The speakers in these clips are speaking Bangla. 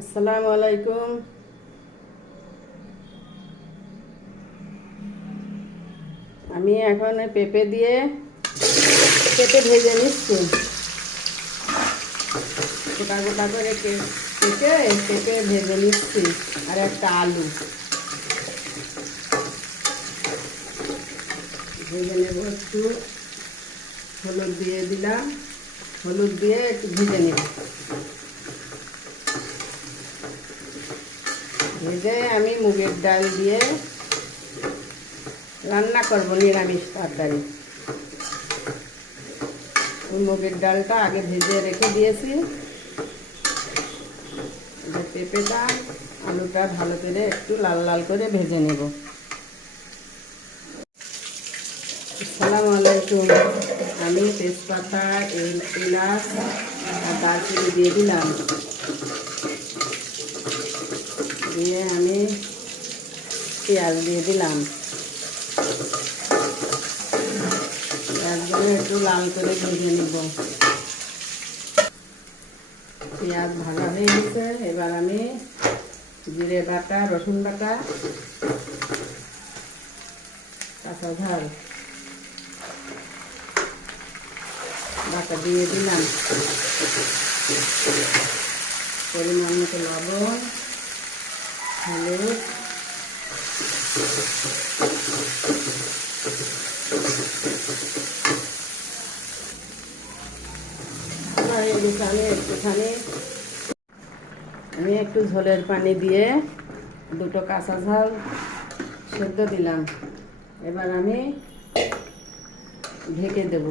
আসসালামু আলাইকুম। আমি এখন পেঁপে ভেজে নিচ্ছি। গোটা গোটা করে পেঁপে ভেজে নিচ্ছি, আর একটা আলু ভেজে নেব। একটু হলুদ দিয়ে দিলাম, হলুদ দিয়ে একটু ভেজে নেব। ভেজে আমি মুগের ডাল দিয়ে রান্না করব নিরামিষ তরকারি। মুগের ডালটা আগে ভেজে রেখে দিয়েছি। পেঁপেটা আলুটা ভালো করে একটু লাল লাল করে ভেজে নেব। আসসালামু আলাইকুম। আমি তেজপাতা, এলাচ আর দারচিনি দিয়ে দিলাম। দিয়ে আমি পেঁয়াজ দিয়ে দিলাম। পেঁয়াজগুলো একটু লাল করে ভেজে নেব। পেঁয়াজ ভাজা হয়ে গেছে। এবার আমি জিরে বাটা, রসুন বাটা, কাঁচা ঝাল বাটা দিয়ে দিলাম। পরিমাণ মতো লবণ, হলুদ, আমি একটু ঝোলের পানি দিয়ে দুটো কাঁচা ঝাল সেদ্ধ দিলাম। এবার আমি ঢেকে দেব।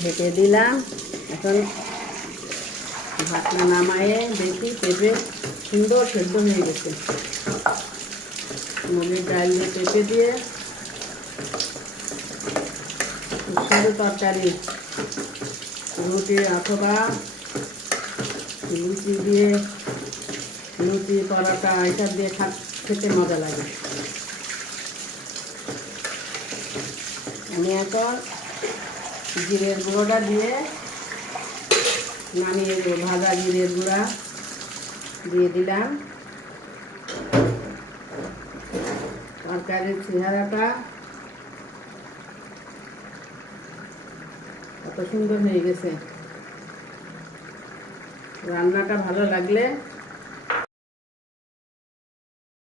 ঢেকে দিলাম। এখন ভাতটা নামায়ে দেখি পেঁপে সুন্দর সেদ্ধ হয়ে গেছে। মুগের ডাল দিয়ে পেঁপে দিয়ে সুস্বাদু তরকারি রুটি অথবা লুচি পরোটা এসব দিয়ে খেতে মজা লাগে। আমি এখন জিরের গুঁড়োটা দিয়ে নামিয়ে দেবো। ভাজা জিরের গুঁড়া দিয়ে দিলাম। তরকারির চেহারাটা কত সুন্দর হয়ে গেছে। রান্নাটা ভালো লাগলে